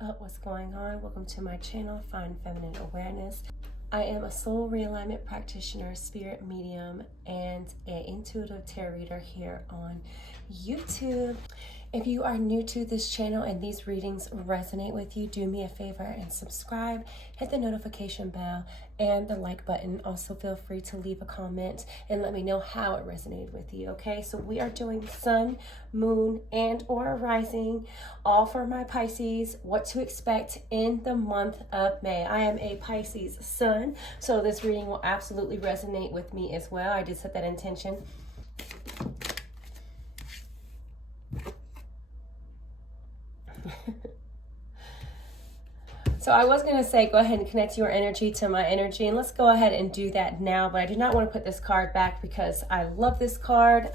up? What's going on? Welcome to my channel, Find Feminine Awareness. I am a soul realignment practitioner, spirit medium, and an intuitive tarot reader here on YouTube. If you are new to this channel and these readings resonate with you, do me a favor and subscribe, hit the notification bell and the like button. Also feel free to leave a comment and let me know how it resonated with you, okay? So we are doing sun, moon, and or rising, all for my Pisces, what to expect in the month of May. I am a Pisces sun, so this reading will absolutely resonate with me as well. I did set that intention. So I was going to say, go ahead and connect your energy to my energy, and let's go ahead and do that now, but I do not want to put this card back because I love this card.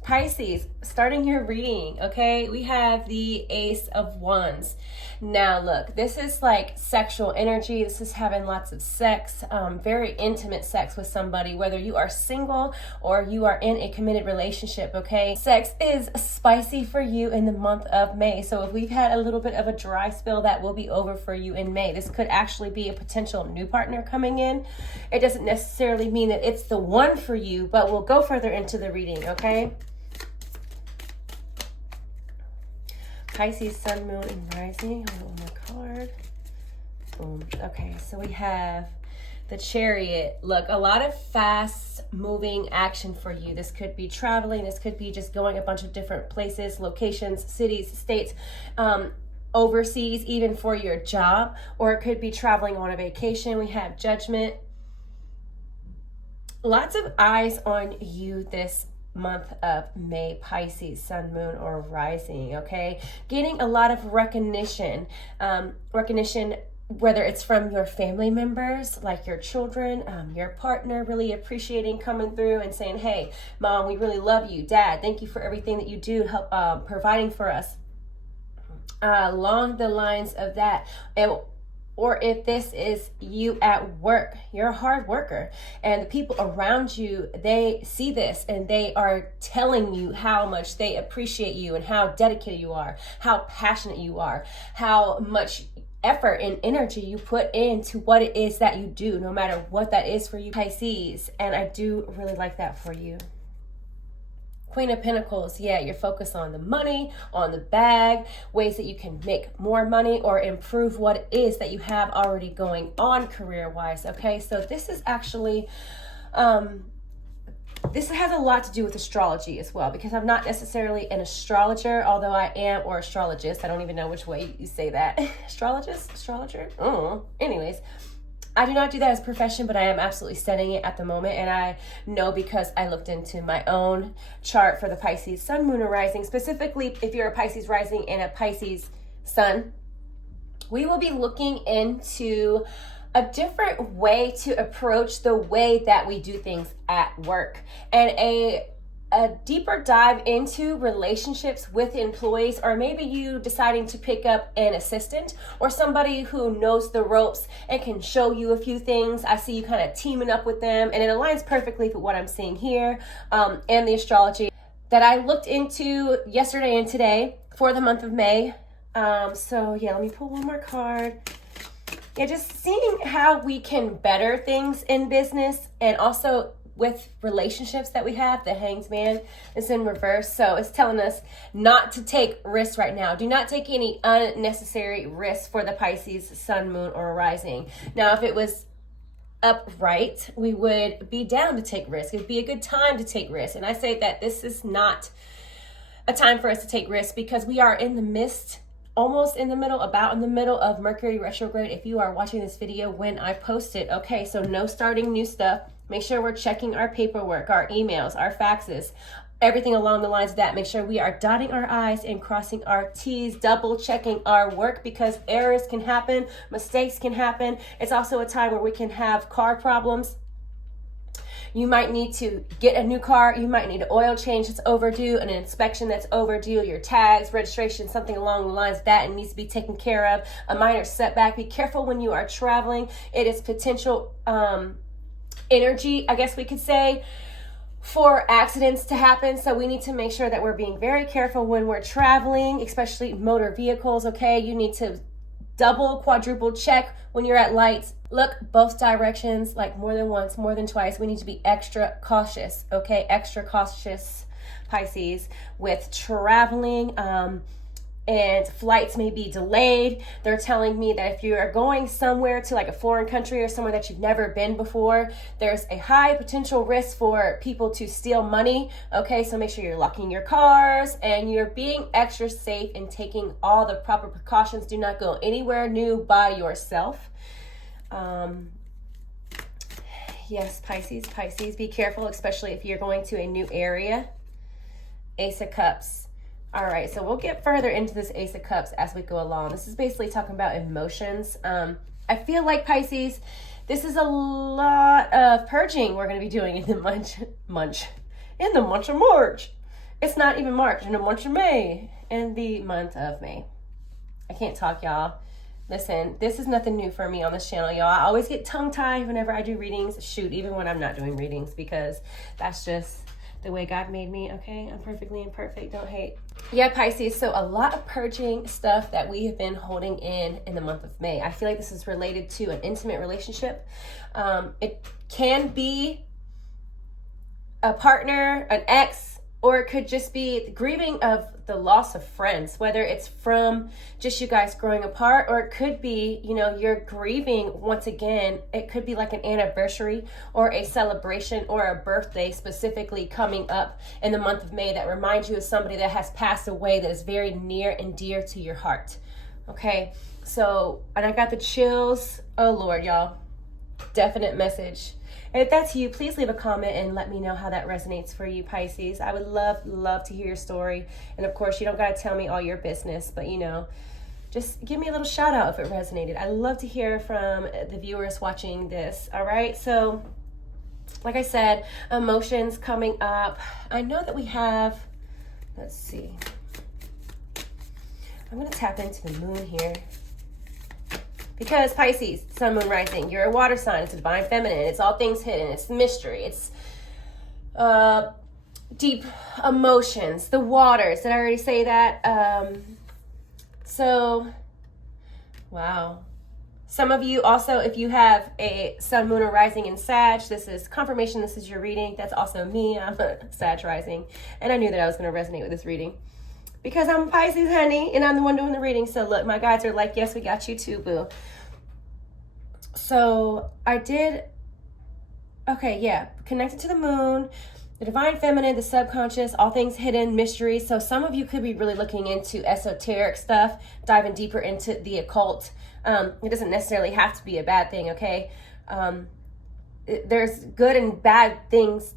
Pisces, starting your reading, okay? We have the Ace of Wands. Now look, this is like sexual energy. This is having lots of sex, very intimate sex with somebody, whether you are single or you are in a committed relationship, okay? Sex is spicy for you in the month of May. So if we've had a little bit of a dry spell, that will be over for you in May. This could actually be a potential new partner coming in. It doesn't necessarily mean that it's the one for you, but we'll go further into the reading, okay? Pisces, sun, moon, and rising. Hold on, one more card. Boom. Okay, so we have the Chariot. Look, a lot of fast moving action for you. This could be traveling. This could be just going a bunch of different places, locations, cities, states, overseas, even for your job. Or it could be traveling on a vacation. We have Judgment. Lots of eyes on you this month of May, Pisces, sun, moon, or rising, okay? Getting a lot of recognition, whether it's from your family members, like your children, your partner, really appreciating coming through and saying, hey, mom, we really love you. Dad, thank you for everything that you do, help providing for us. Along the lines of that, or if this is you at work, you're a hard worker and the people around you, they see this and they are telling you how much they appreciate you and how dedicated you are, how passionate you are, how much effort and energy you put into what it is that you do, no matter what that is for you, Pisces. And I do really like that for you. Queen of Pentacles, yeah, you're focused on the money, on the bag, ways that you can make more money or improve what it is that you have already going on career-wise, okay? So this is actually, this has a lot to do with astrology as well, because I'm not necessarily an astrologer, although I am, or astrologist. I don't even know which way you say that. Astrologist? Astrologer? Oh, anyways. I do not do that as a profession, but I am absolutely studying it at the moment. And I know because I looked into my own chart for the Pisces sun, moon, or rising. Specifically, if you're a Pisces rising and a Pisces sun, we will be looking into a different way to approach the way that we do things at work, and a deeper dive into relationships with employees, or maybe you deciding to pick up an assistant or somebody who knows the ropes and can show you a few things. I see you kind of teaming up with them, and it aligns perfectly with what I'm seeing here and the astrology that I looked into yesterday and today for the month of May. So yeah, let me pull one more card. Yeah, just seeing how we can better things in business and also with relationships that we have. The Hanged Man is in reverse, so it's telling us not to take risks right now. Do not take any unnecessary risks for the Pisces sun, moon, or rising. Now, if it was upright, we would be down to take risks. It'd be a good time to take risks, and I say that this is not a time for us to take risks because we are in the midst, almost in the middle, about in the middle of Mercury retrograde. If you are watching this video when I post it, okay, so no starting new stuff. Make sure we're checking our paperwork, our emails, our faxes, everything along the lines of that. Make sure we are dotting our I's and crossing our T's, double checking our work, because errors can happen, mistakes can happen. It's also a time where we can have car problems. You might need to get a new car. You might need an oil change that's overdue, an inspection that's overdue, your tags, registration, something along the lines of that, and needs to be taken care of. A minor setback. Be careful when you are traveling. It is potential energy, I guess we could say, for accidents to happen. So we need to make sure that we're being very careful when we're traveling, especially motor vehicles, okay? You need to double, quadruple check when you're at lights. Look both directions, like more than once, more than twice. We need to be extra cautious, okay? Extra cautious, Pisces, with traveling. And flights may be delayed. They're telling me that if you are going somewhere to like a foreign country or somewhere that you've never been before, there's a high potential risk for people to steal money. Okay, so make sure you're locking your cars and you're being extra safe and taking all the proper precautions. Do not go anywhere new by yourself. Yes, Pisces, be careful, especially if you're going to a new area. Ace of Cups. All right, so we'll get further into this Ace of Cups as we go along. This is basically talking about emotions. I feel like, Pisces, this is a lot of purging we're going to be doing in the month of March. It's not even March, in the month of May, in the month of May. I can't talk, y'all. Listen, this is nothing new for me on this channel, y'all. I always get tongue-tied whenever I do readings. Shoot, even when I'm not doing readings, because that's just the way God made me, okay? I'm perfectly imperfect, don't hate. Yeah, Pisces, so a lot of purging stuff that we have been holding in the month of May. I feel like this is related to an intimate relationship. It can be a partner, an ex, or it could just be the grieving of the loss of friends, whether it's from just you guys growing apart, or it could be, you know, you're grieving once again. It could be like an anniversary or a celebration or a birthday specifically coming up in the month of May that reminds you of somebody that has passed away that is very near and dear to your heart. Okay, so, and I got the chills. Oh Lord, y'all, definite message. And if that's you, please leave a comment and let me know how that resonates for you, Pisces. I would love to hear your story. And of course, you don't got to tell me all your business, but you know, just give me a little shout out if it resonated. I love to hear from the viewers watching this. All right. So like I said, emotions coming up. I know that we have, let's see. I'm going to tap into the moon here. Because Pisces, sun, moon, rising, you're a water sign. It's a divine feminine. It's all things hidden. It's mystery. It's deep emotions. The waters. Did I already say that? So, wow. Some of you also, if you have a sun, moon, or rising in Sag, this is confirmation. This is your reading. That's also me. I'm a Sag rising. And I knew that I was going to resonate with this reading. Because I'm a Pisces, honey, and I'm the one doing the reading. So look, my guides are like, yes, we got you too, boo. So I did, okay, yeah, connected to the moon, the divine feminine, the subconscious, all things hidden, mystery. So some of you could be really looking into esoteric stuff, diving deeper into the occult. It doesn't necessarily have to be a bad thing, okay? There's good and bad things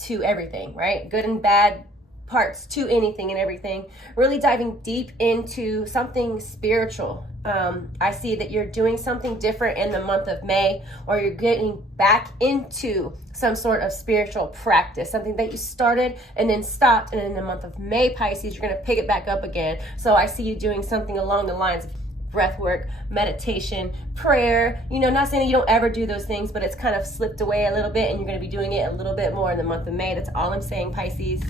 to everything, right? Good and bad parts to anything and everything. Really diving deep into something spiritual. I see that you're doing something different in the month of May, or you're getting back into some sort of spiritual practice, something that you started and then stopped, and in the month of May, Pisces, you're going to pick it back up again. So I see you doing something along the lines of breath work, meditation, prayer. You know, not saying that you don't ever do those things, but it's kind of slipped away a little bit, and you're going to be doing it a little bit more in the month of May. That's all I'm saying, Pisces.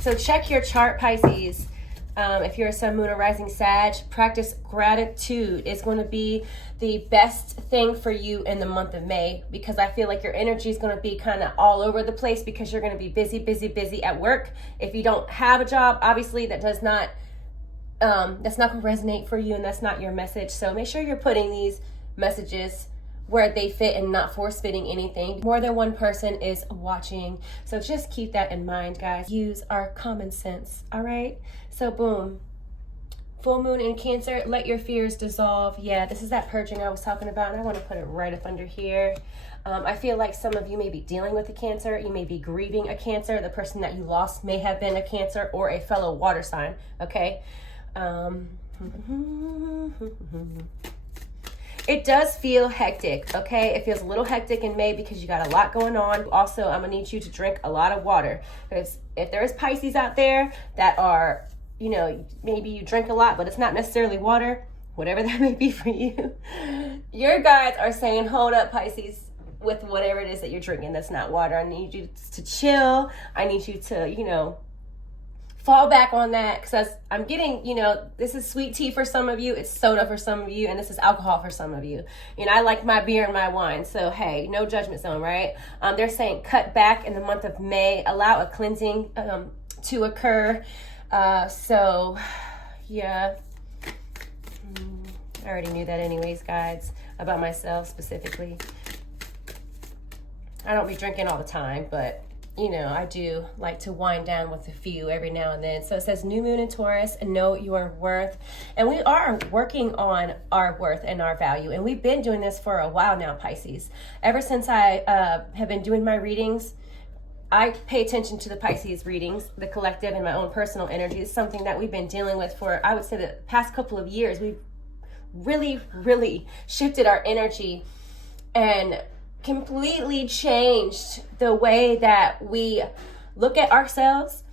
So check your chart, Pisces. If you're a sun, moon, or rising Sag, practice gratitude. It's going to be the best thing for you in the month of May, because I feel like your energy is going to be kind of all over the place because you're going to be busy at work. If you don't have a job, obviously that's not going to resonate for you, and that's not your message. So make sure you're putting these messages where they fit and not force-fitting anything. More than one person is watching. So just keep that in mind, guys. Use our common sense, all right? So boom. Full moon in Cancer, let your fears dissolve. Yeah, this is that purging I was talking about, and I want to put it right up under here. I feel like some of you may be dealing with a Cancer. You may be grieving a Cancer. The person that you lost may have been a Cancer or a fellow water sign, okay? It does feel hectic, okay? It feels a little hectic in May because you got a lot going on. Also, I'm gonna need you to drink a lot of water, because if there is Pisces out there that are, you know, maybe you drink a lot, but it's not necessarily water, whatever that may be for you. Your guides are saying, hold up, Pisces, with whatever it is that you're drinking that's not water. I need you to chill. I need you to, fall back on that, because I'm getting, this is sweet tea for some of you, it's soda for some of you, and this is alcohol for some of you. I like my beer and my wine, so hey, no judgment zone, right? They're saying cut back in the month of May, allow a cleansing to occur. So, yeah. I already knew that anyways, guides, about myself specifically. I don't be drinking all the time, but I do like to wind down with a few every now and then. So it says new moon in Taurus, and know your worth. And we are working on our worth and our value. And we've been doing this for a while now, Pisces. Ever since I have been doing my readings, I pay attention to the Pisces readings, the collective and my own personal energy. It's something that we've been dealing with for, I would say, the past couple of years. We've really, really shifted our energy and completely changed the way that we look at ourselves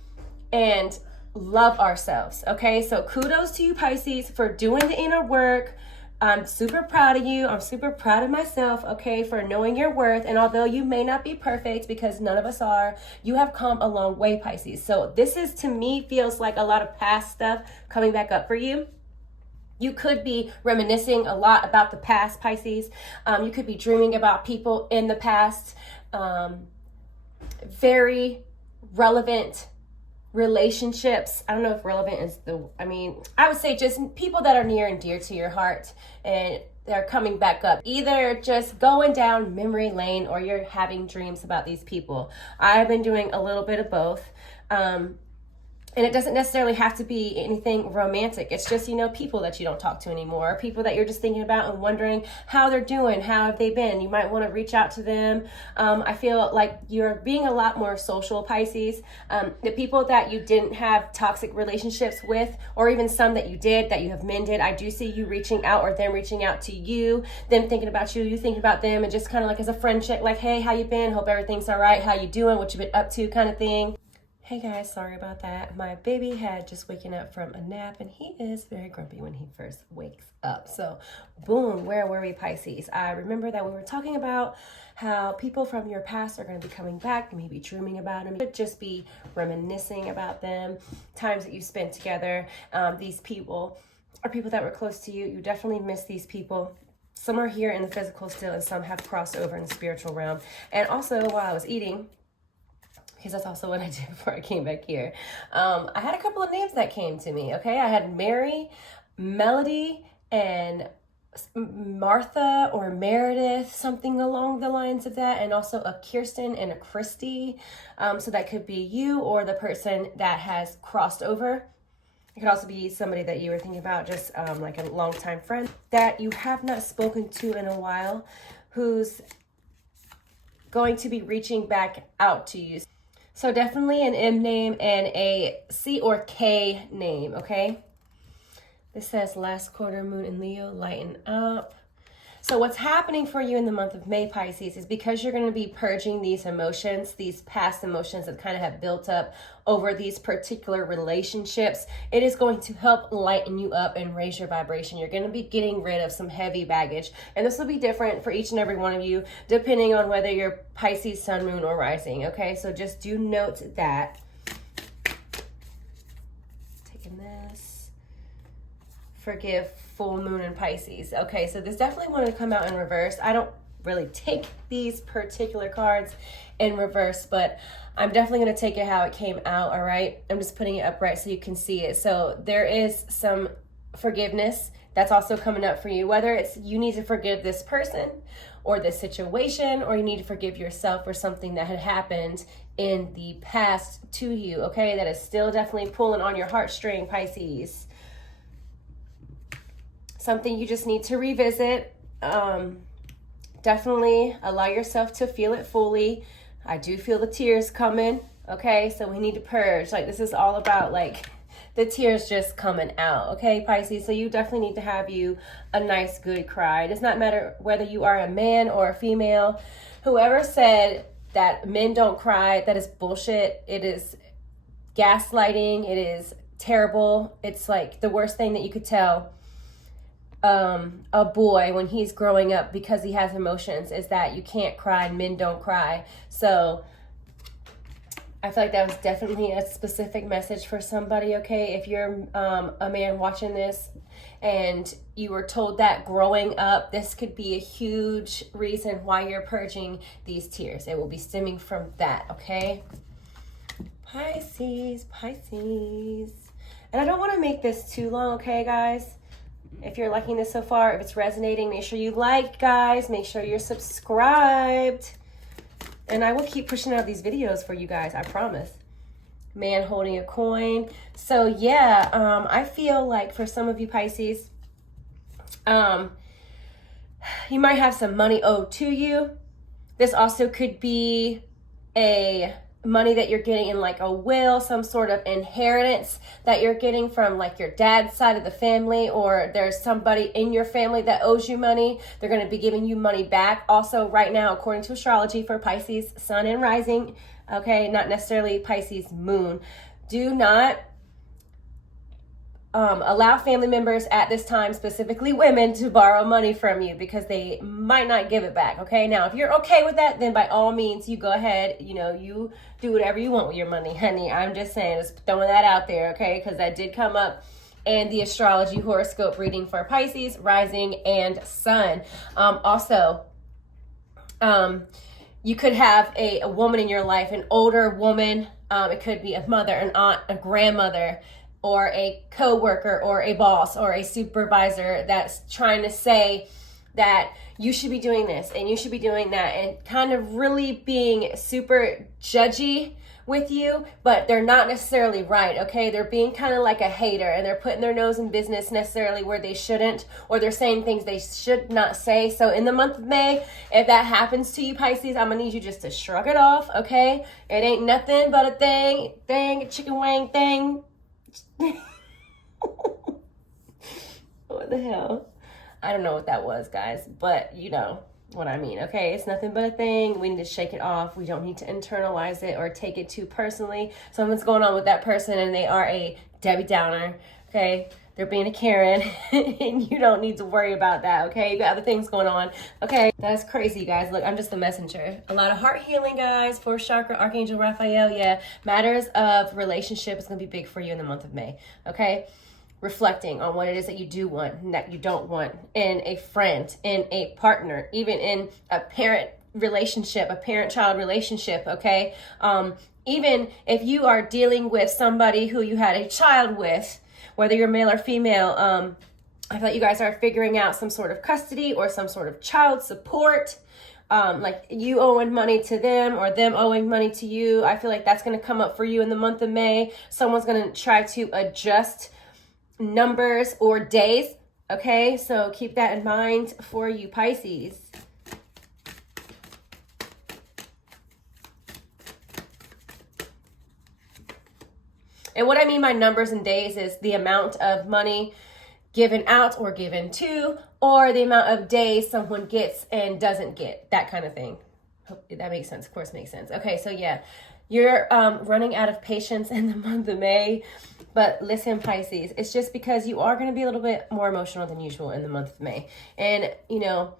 and love ourselves. Okay, so kudos to you, Pisces, for doing the inner work. I'm super proud of you. I'm super proud of myself, okay, for knowing your worth. And although you may not be perfect, because none of us are, you have come a long way, Pisces. So this is, to me, feels like a lot of past stuff coming back up for you. You could be reminiscing a lot about the past, Pisces. You could be dreaming about people in the past. Very relevant relationships. I don't know if relevant is I would say just people that are near and dear to your heart, and they're coming back up. Either just going down memory lane, or you're having dreams about these people. I've been doing a little bit of both. And it doesn't necessarily have to be anything romantic. It's just, people that you don't talk to anymore, people that you're just thinking about and wondering how they're doing, how have they been. You might want to reach out to them. I feel like you're being a lot more social, Pisces. The people that you didn't have toxic relationships with, or even some that you did, that you have mended, I do see you reaching out, or them reaching out to you, them thinking about you, you thinking about them, and just kind of like as a friendship, like, hey, how you been? Hope everything's all right. How you doing? What you been up to, kind of thing. Hey guys, sorry about that. My baby had just waken up from a nap, and he is very grumpy when he first wakes up. So boom, where were we, Pisces? I remember that we were talking about how people from your past are going to be coming back, maybe dreaming about them. You could just be reminiscing about them, times that you spent together. These people are people that were close to you. You definitely miss these people. Some are here in the physical still, and some have crossed over in the spiritual realm. And also, while I was eating, because that's also what I did before I came back here, I had a couple of names that came to me, okay? I had Mary, Melody, and Martha or Meredith, something along the lines of that, and also a Kirsten and a Christy. So that could be you or the person that has crossed over. It could also be somebody that you were thinking about, just like a longtime friend that you have not spoken to in a while, who's going to be reaching back out to you. So definitely an M name and a C or K name, okay? This says last quarter moon in Leo, lighten up. So what's happening for you in the month of May, Pisces, is because you're going to be purging these emotions, these past emotions that kind of have built up over these particular relationships. It is going to help lighten you up and raise your vibration. You're going to be getting rid of some heavy baggage. And this will be different for each and every one of you, depending on whether you're Pisces, sun, moon, or rising. Okay, so just do note that. Taking this. Forgive, full moon in Pisces. Okay, so this definitely wanted to come out in reverse. I don't really take these particular cards in reverse, but I'm definitely going to take it how it came out, all right? I'm just putting it upright so you can see it. So there is some forgiveness that's also coming up for you, whether it's you need to forgive this person or this situation, or you need to forgive yourself for something that had happened in the past to you, okay? That is still definitely pulling on your heartstring, Pisces. Something you just need to revisit. Definitely allow yourself to feel it fully. I do feel the tears coming, okay? So we need to purge. Like, this is all about, like, the tears just coming out, okay, Pisces? So you definitely need to have you a nice, good cry. It does not matter whether you are a man or a female. Whoever said that men don't cry, that is bullshit. It is gaslighting. It is terrible. It's like the worst thing that you could tell a boy when he's growing up because he has emotions is that you can't cry and men don't cry. So I feel like that was definitely a specific message for somebody, okay? If you're a man watching this and you were told that growing up, this could be a huge reason why you're purging these tears. It will be stemming from that, okay? Pisces, Pisces. And I don't want to make this too long, okay, guys? If you're liking this so far, if it's resonating, make sure you like, guys. Make sure you're subscribed. And I will keep pushing out these videos for you guys, I promise. Man holding a coin. So yeah, I feel like for some of you Pisces, you might have some money owed to you. This also could be a money that you're getting in like a will, some sort of inheritance that you're getting from like your dad's side of the family, or there's somebody in your family that owes you money. They're going to be giving you money back. Also right now, according to astrology for Pisces, sun and rising, okay, not necessarily Pisces moon, do not allow family members at this time, specifically women, to borrow money from you because they might not give it back, okay? Now, if you're okay with that, then by all means, you go ahead, you know, you do whatever you want with your money, honey. I'm just saying, just throwing that out there, okay? Because that did come up in the astrology horoscope reading for Pisces, rising, and sun. You could have a woman in your life, an older woman. It could be a mother, an aunt, a grandmother, or a coworker, or a boss, or a supervisor that's trying to say that you should be doing this and you should be doing that, and kind of really being super judgy with you, but they're not necessarily right, okay? They're being kind of like a hater, and they're putting their nose in business necessarily where they shouldn't, or they're saying things they should not say. So in the month of May, if that happens to you, Pisces, I'm gonna need you just to shrug it off, okay? It ain't nothing but a thing, chicken wing thing. What the hell? I don't know what that was, guys, but you know what I mean, okay? It's nothing but a thing. We need to shake it off. We don't need to internalize it or take it too personally. Something's going on with that person and they are a Debbie Downer, okay? They're being a Karen and you don't need to worry about that, okay? You got other things going on, okay? That's crazy, guys. Look, I'm just the messenger. A lot of heart healing, guys, for chakra, Archangel Raphael. Yeah, matters of relationship is going to be big for you in the month of May, okay? Reflecting on what it is that you do want and that you don't want in a friend, in a partner, even in a parent relationship, a parent-child relationship, okay? Even if you are dealing with somebody who you had a child with, whether you're male or female, I feel like you guys are figuring out some sort of custody or some sort of child support, like you owing money to them or them owing money to you. I feel like that's going to come up for you in the month of May. Someone's going to try to adjust numbers or days, okay? So keep that in mind for you Pisces. And what I mean by numbers and days is the amount of money given out or given to, or the amount of days someone gets and doesn't get, that kind of thing. Hope that makes sense. Of course, makes sense. Okay, so yeah, you're running out of patience in the month of May. But listen, Pisces, it's just because you are going to be a little bit more emotional than usual in the month of May. And, you know,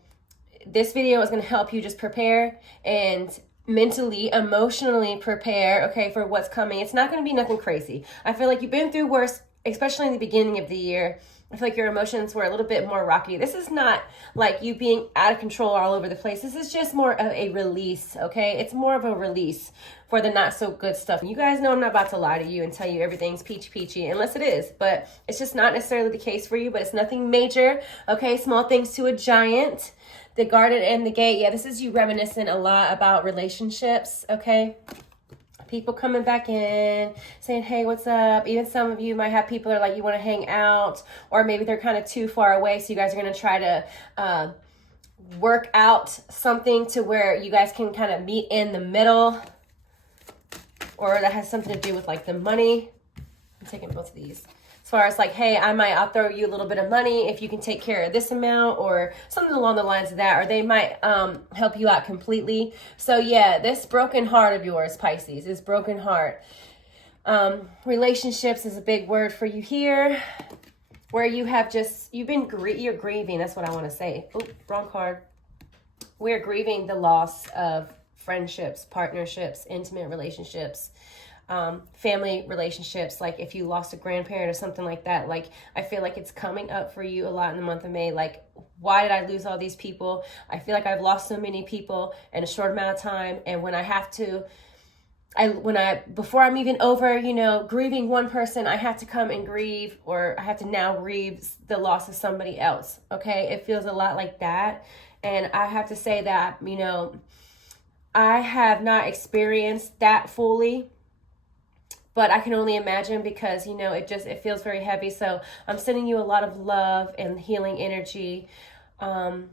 this video is going to help you just prepare and mentally, emotionally prepare, okay, for what's coming. It's not going to be nothing crazy. I feel like you've been through worse, especially in the beginning of the year. I feel like your emotions were a little bit more rocky. This is not like you being out of control all over the place. This is just more of a release, okay? It's more of a release for the not so good stuff. You guys know I'm not about to lie to you and tell you everything's peachy, unless it is. But it's just not necessarily the case for you, but it's nothing major, okay? Small things to a giant. The garden and the gate. Yeah, this is you reminiscing a lot about relationships, okay? People coming back in, saying, hey, what's up? Even some of you might have people that are like, you want to hang out, or maybe they're kind of too far away, so you guys are going to try to work out something to where you guys can kind of meet in the middle, or that has something to do with like the money. I'm taking both of these. As far as like, hey, I'll throw you a little bit of money if you can take care of this amount, or something along the lines of that, or they might help you out completely. So yeah, this broken heart of yours, Pisces, this broken heart. Relationships is a big word for you here. where you have just, you're grieving. That's what I want to say. Oh, wrong card. We're grieving the loss of friendships, partnerships, intimate relationships, family relationships. Like if you lost a grandparent or something like that, like I feel like it's coming up for you a lot in the month of May. Like, why did I lose all these people? I feel like I've lost so many people in a short amount of time. And when I have to, before I'm even over, you know, grieving one person, I have to come and grieve, or I have to now grieve the loss of somebody else. Okay. It feels a lot like that. And I have to say that, you know, I have not experienced that fully, but I can only imagine, because, you know, it feels very heavy. So I'm sending you a lot of love and healing energy. And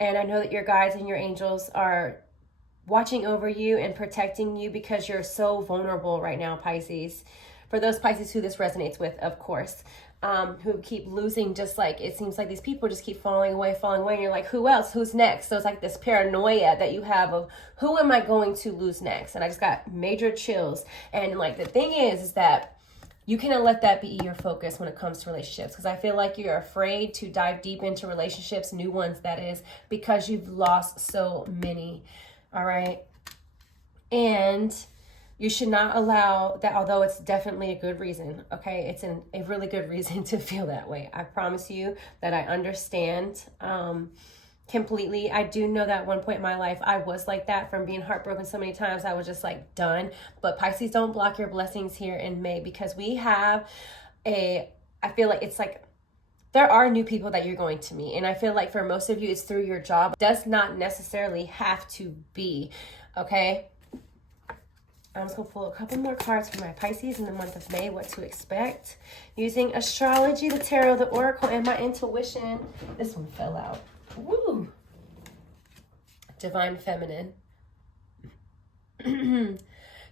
I know that your guides and your angels are watching over you and protecting you, because you're so vulnerable right now, Pisces. For those Pisces who this resonates with, of course, who keep losing, just like it seems like these people just keep falling away. And you're like, who else? Who's next? So it's like this paranoia that you have of, who am I going to lose next? And I just got major chills. And like the thing is that you cannot let that be your focus when it comes to relationships, because I feel like you're afraid to dive deep into relationships, new ones that is, because you've lost so many. All right. And you should not allow that, although it's definitely a good reason. Okay. It's a really good reason to feel that way. I promise you that I understand completely. I do know that at one point in my life, I was like that, from being heartbroken so many times. I was just like done. But Pisces, don't block your blessings here in May, because we have I feel like it's like, there are new people that you're going to meet. And I feel like for most of you, it's through your job. It does not necessarily have to be, okay? I'm just going to pull a couple more cards for my Pisces in the month of May, what to expect. Using astrology, the tarot, the oracle, and my intuition. This one fell out. Woo! Divine Feminine.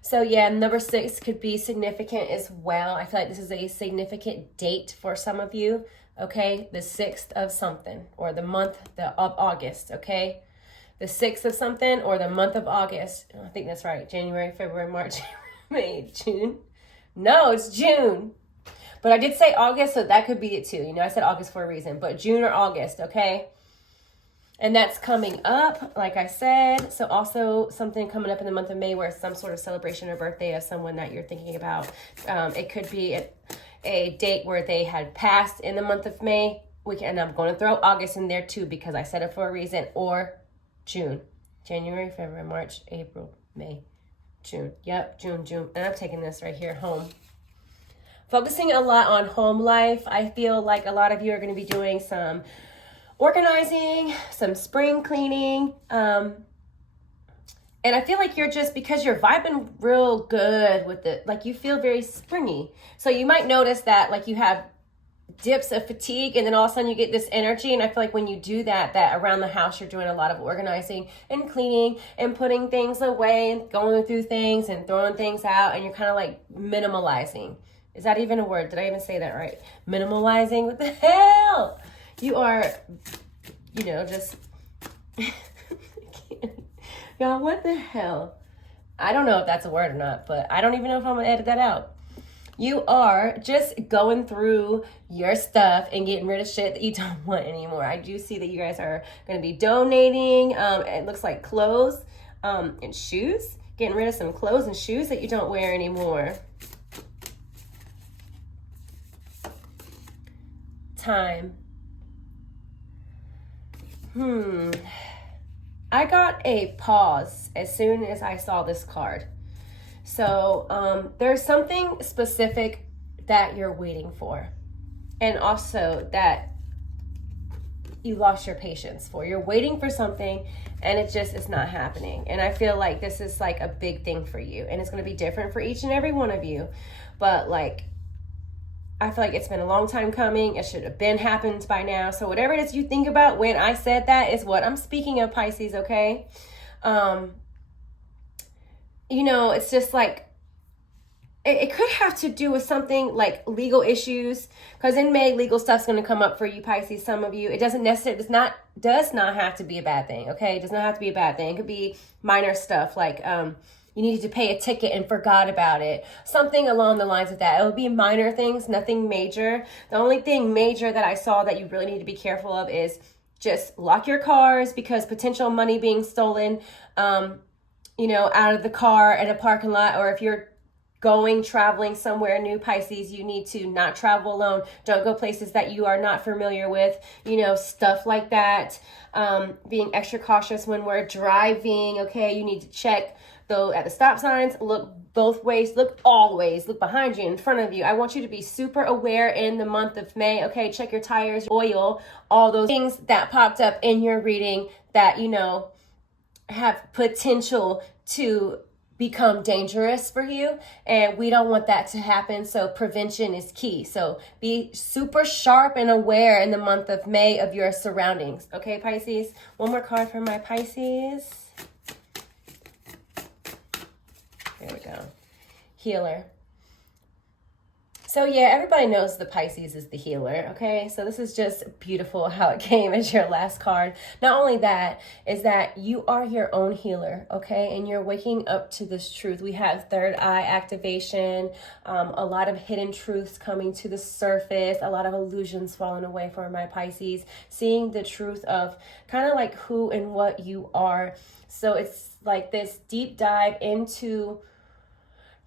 So yeah, number 6 could be significant as well. I feel like this is a significant date for some of you. Okay, the 6th of something, or the month of August, okay? The 6th of something, or the month of August. I think that's right. January, February, March, May, June. No, it's June. But I did say August, so that could be it too. You know, I said August for a reason, but June or August, okay? And that's coming up, like I said. So also something coming up in the month of May where some sort of celebration or birthday of someone that you're thinking about. It could be a date where they had passed in the month of May. And I'm going to throw August in there too, because I said it for a reason. Or June. January, February, March, April, May, June. Yep, June. And I'm taking this right here, home. Focusing a lot on home life. I feel like a lot of you are going to be doing some organizing, some spring cleaning. And I feel like you're just, because you're vibing real good with it, like you feel very springy. So you might notice that like you have dips of fatigue, and then all of a sudden you get this energy. And I feel like when you do that around the house, you're doing a lot of organizing and cleaning and putting things away and going through things and throwing things out. And you're kind of like minimalizing. Is that even a word? Did I even say that right? Minimalizing? What the hell? You are, you know, just... Y'all, what the hell? I don't know if that's a word or not, but I don't even know if I'm going to edit that out. You are just going through your stuff and getting rid of shit that you don't want anymore. I do see that you guys are going to be donating. It looks like clothes and shoes. Getting rid of some clothes and shoes that you don't wear anymore. Time. I got a pause as soon as I saw this card. So there's something specific that you're waiting for. And also that you lost your patience for. You're waiting for something and it just is not happening. And I feel like this is like a big thing for you. And it's going to be different for each and every one of you. But like, I feel like it's been a long time coming. It should have been happened by now. So whatever it is you think about when I said that is what I'm speaking of, Pisces, okay? You know, it's just like, it could have to do with something like legal issues, because in May, legal stuff's going to come up for you, Pisces, some of you. It doesn't necessarily, does not have to be a bad thing, okay? It does not have to be a bad thing. It could be minor stuff like you needed to pay a ticket and forgot about it. Something along the lines of that. It would be minor things, nothing major. The only thing major that I saw that you really need to be careful of is just lock your cars, because potential money being stolen, out of the car at a parking lot, or if you're traveling somewhere new, Pisces, you need to not travel alone. Don't go places that you are not familiar with, stuff like that. Being extra cautious when we're driving, okay? You need to check though at the stop signs, look both ways, look all ways, look behind you, in front of you. I want you to be super aware in the month of May, okay? Check your tires, oil, all those things that popped up in your reading that, have potential to become dangerous for you, and we don't want that to happen. So prevention is key. So be super sharp and aware in the month of May of your surroundings. Okay, Pisces? One more card for my Pisces. There we go. Healer. So yeah, everybody knows the Pisces is the healer, okay? So this is just beautiful how it came as your last card. Not only that, is that you are your own healer, okay? And you're waking up to this truth. We have third eye activation, a lot of hidden truths coming to the surface, a lot of illusions falling away for my Pisces, seeing the truth of kind of like who and what you are. So it's like this deep dive into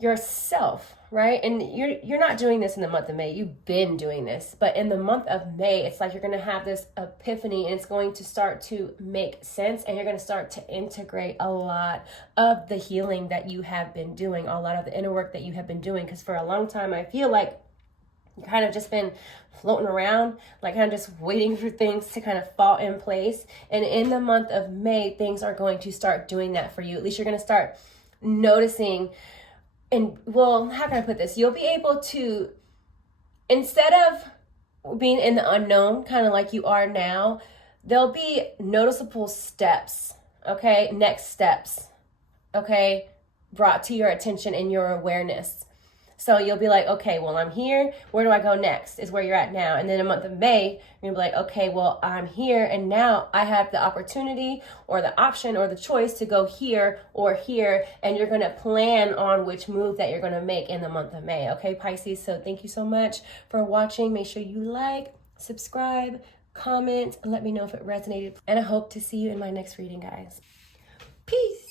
yourself, right? And you're not doing this in the month of May. You've been doing this. But in the month of May, it's like you're going to have this epiphany, and it's going to start to make sense, and you're going to start to integrate a lot of the healing that you have been doing, a lot of the inner work that you have been doing. Because for a long time, I feel like you kind of just been floating around, like kind of just waiting for things to kind of fall in place. And in the month of May, things are going to start doing that for you. At least you're going to start noticing. And well, how can I put this? You'll be able to, instead of being in the unknown, kind of like you are now, there'll be noticeable steps, okay? Next steps, okay? Brought to your attention and your awareness. So you'll be like, okay, well, I'm here. Where do I go next? Is where you're at now. And then in the month of May, you're gonna be like, okay, well, I'm here. And now I have the opportunity or the option or the choice to go here or here. And you're gonna plan on which move that you're gonna make in the month of May. Okay, Pisces? So thank you so much for watching. Make sure you like, subscribe, comment, and let me know if it resonated. And I hope to see you in my next reading, guys. Peace.